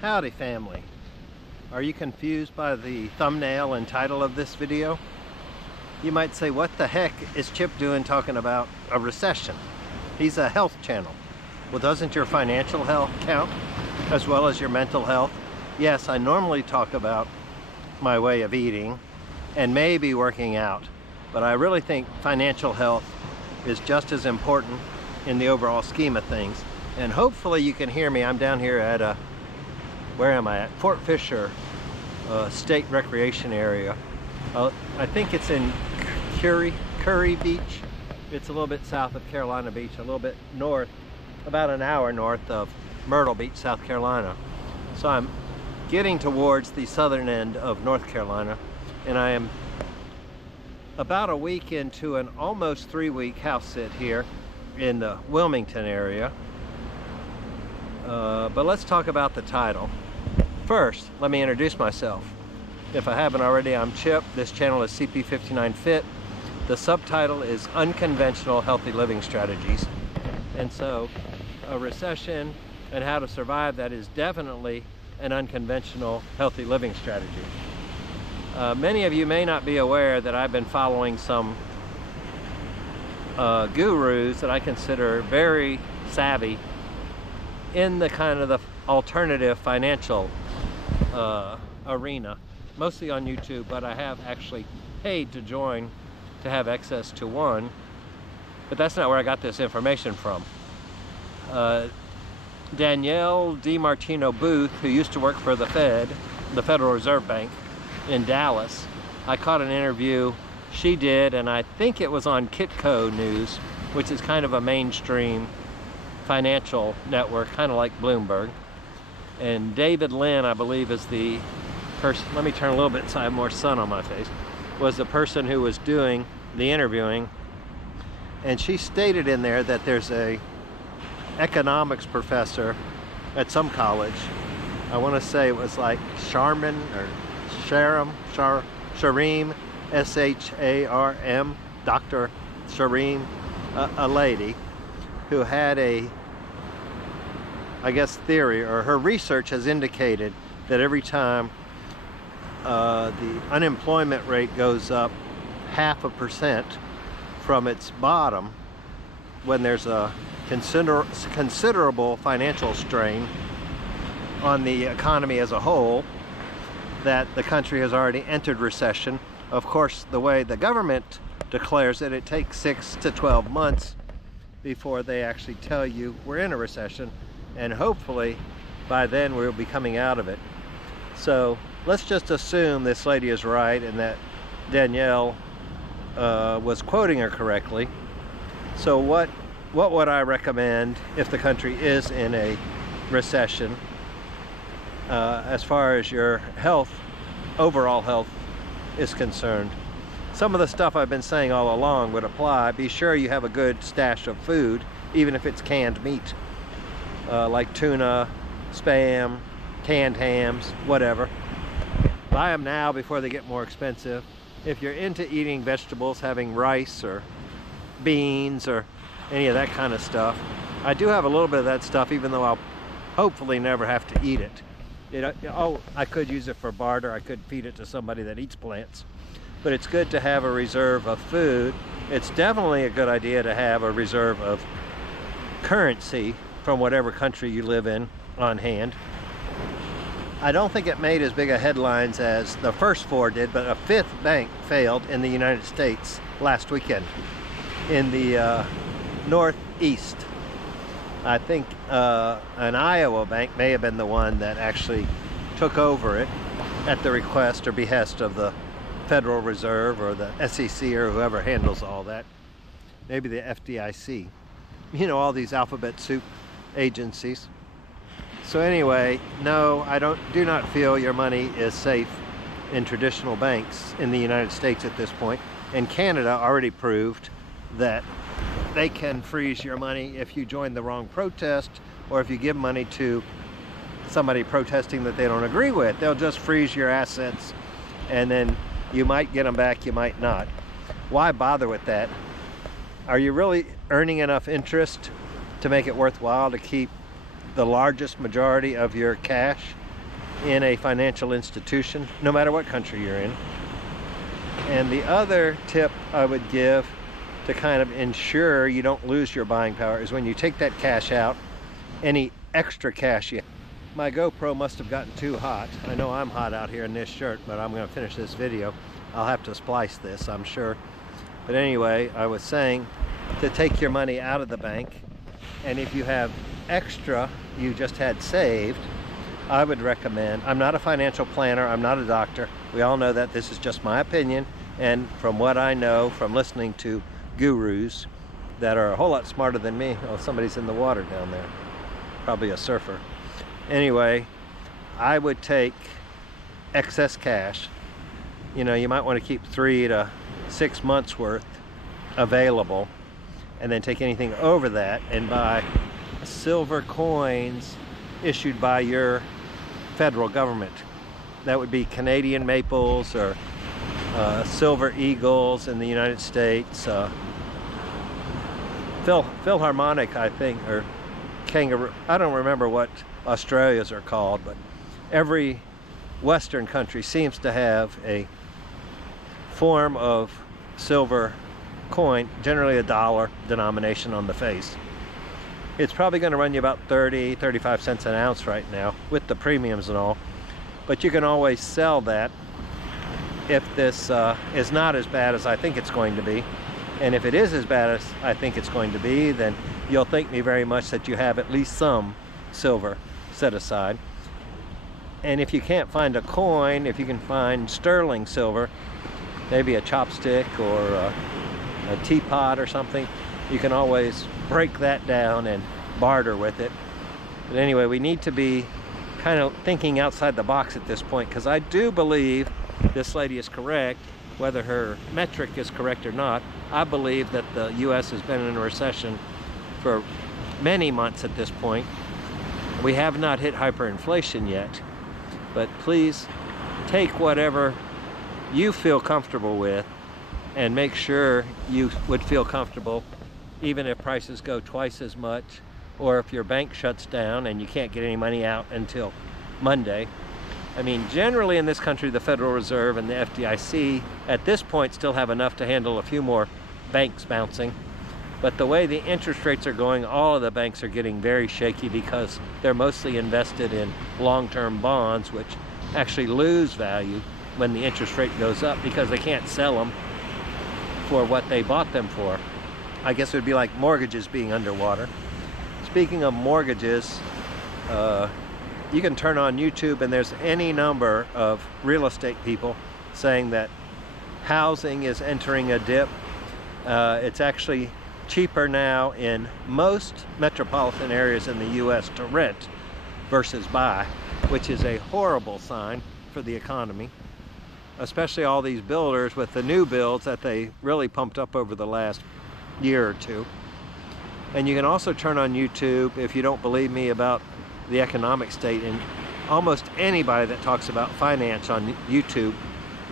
Howdy family. Are you confused by the thumbnail and title of this video? You might say, what the heck is Chip doing talking about a recession? He's a health channel. Well, doesn't your financial health count as well as your mental health? Yes, I normally talk about my way of eating and maybe working out, but I really think financial health is just as important in the overall scheme of things. And hopefully you can hear me. I'm down here at where am I at? Fort Fisher State Recreation Area. I think it's in Curry Beach. It's a little bit south of Carolina Beach, a little bit north, about an hour north of Myrtle Beach, South Carolina. So I'm getting towards the southern end of North Carolina, and I am about a week into an almost 3-week house sit here in the Wilmington area. But let's talk about the title. First, let me introduce myself. If I haven't already, I'm Chip. This channel is CP59 Fit. The subtitle is Unconventional Healthy Living Strategies. And so, a recession and how to survive that is definitely an unconventional healthy living strategy. Many of you may not be aware that I've been following some gurus that I consider very savvy in the kind of the alternative financial arena, mostly on YouTube, but I have actually paid to join to have access to one, but that's not where I got this information from. Danielle DiMartino Booth, who used to work for the Fed, the Federal Reserve Bank in Dallas, I caught an interview she did, and I think it was on Kitco News, which is kind of a mainstream financial network, kind of like Bloomberg. And David Lynn, I believe, is the person, let me turn a little bit so I have more sun on my face, was the person who was doing the interviewing. And she stated in there that there's a economics professor at some college, I want to say it was like Sharm, S-H-A-R-M, Dr. Sharim, a lady who had a, I guess, theory, or her research has indicated that every time the unemployment rate goes up 0.5% from its bottom, when there's a considerable financial strain on the economy as a whole, that the country has already entered recession. Of course, the way the government declares it, it takes 6 to 12 months before they actually tell you we're in a recession, and hopefully by then we'll be coming out of it. So let's just assume this lady is right and that Danielle was quoting her correctly. So what would I recommend if the country is in a recession as far as your health, overall health is concerned? Some of the stuff I've been saying all along would apply. Be sure you have a good stash of food, even if it's canned meat, like tuna, Spam, canned hams, whatever. Buy them now before they get more expensive. If you're into eating vegetables, having rice or beans or any of that kind of stuff, I do have a little bit of that stuff, even though I'll hopefully never have to eat it. I could use it for barter. I could feed it to somebody that eats plants. But it's good to have a reserve of food. It's definitely a good idea to have a reserve of currency from whatever country you live in on hand. I don't think it made as big a headlines as the first 4 did, but a 5th bank failed in the United States last weekend in the Northeast. I think an Iowa bank may have been the one that actually took over it at the request or behest of the Federal Reserve or the SEC or whoever handles all that. Maybe the FDIC. You know, all these alphabet soup agencies. So anyway, no, I do not feel your money is safe in traditional banks in the United States at this point. And Canada already proved that they can freeze your money if you join the wrong protest, or if you give money to somebody protesting that they don't agree with. They'll just freeze your assets, and then you might get them back, you might not. Why bother with that? Are you really earning enough interest to make it worthwhile to keep the largest majority of your cash in a financial institution, no matter what country you're in. And the other tip I would give to kind of ensure you don't lose your buying power is when you take that cash out, any extra cash you... My GoPro must have gotten too hot. I know I'm hot out here in this shirt, but I'm going to finish this video. I'll have to splice this, I'm sure. But anyway, I was saying to take your money out of the bank, and if you have extra you just had saved, I would recommend, I'm not a financial planner, I'm not a doctor, we all know that, this is just my opinion, and from what I know from listening to gurus that are a whole lot smarter than me. Oh, somebody's in the water down there, probably a surfer. Anyway, I would take excess cash. You know, you might want to keep 3 to 6 months worth available, and then take anything over that and buy silver coins issued by your federal government. That would be Canadian maples or silver eagles in the United States, Philharmonic, I think, or kangaroo. I don't remember what Australia's are called, but every Western country seems to have a form of silver coin, generally a dollar denomination on the face. It's probably going to run you about 35 cents an ounce right now with the premiums and all, but you can always sell that if this is not as bad as I think it's going to be. And if it is as bad as I think it's going to be, then you'll thank me very much that you have at least some silver set aside. And if you can't find a coin, if you can find sterling silver, maybe a chopstick or a teapot or something, you can always break that down and barter with it. But anyway, we need to be kind of thinking outside the box at this point, because I do believe this lady is correct. Whether her metric is correct or not, I believe that the US has been in a recession for many months at this point. We have not hit hyperinflation yet, but please take whatever you feel comfortable with and make sure you would feel comfortable even if prices go twice as much, or if your bank shuts down and you can't get any money out until Monday. I mean, generally in this country, the Federal Reserve and the FDIC at this point still have enough to handle a few more banks bouncing. But the way the interest rates are going, all of the banks are getting very shaky because they're mostly invested in long-term bonds, which actually lose value when the interest rate goes up because they can't sell them for what they bought them for. I guess it would be like mortgages being underwater. Speaking of mortgages, you can turn on YouTube and there's any number of real estate people saying that housing is entering a dip. It's actually cheaper now in most metropolitan areas in the US to rent versus buy, which is a horrible sign for the economy, especially all these builders with the new builds that they really pumped up over the last year or two. And you can also turn on YouTube if you don't believe me about the economic state, and almost anybody that talks about finance on YouTube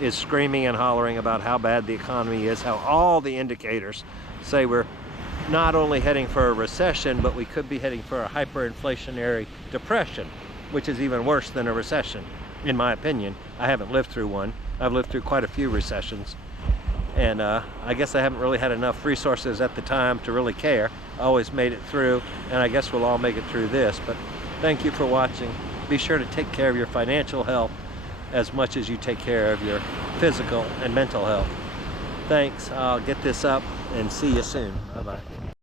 is screaming and hollering about how bad the economy is, how all the indicators say we're not only heading for a recession, but we could be heading for a hyperinflationary depression, which is even worse than a recession, in my opinion. I haven't lived through one. I've lived through quite a few recessions, and I guess I haven't really had enough resources at the time to really care. I always made it through, and I guess we'll all make it through this. But thank you for watching. Be sure to take care of your financial health as much as you take care of your physical and mental health. Thanks. I'll get this up and see you soon. Bye-bye.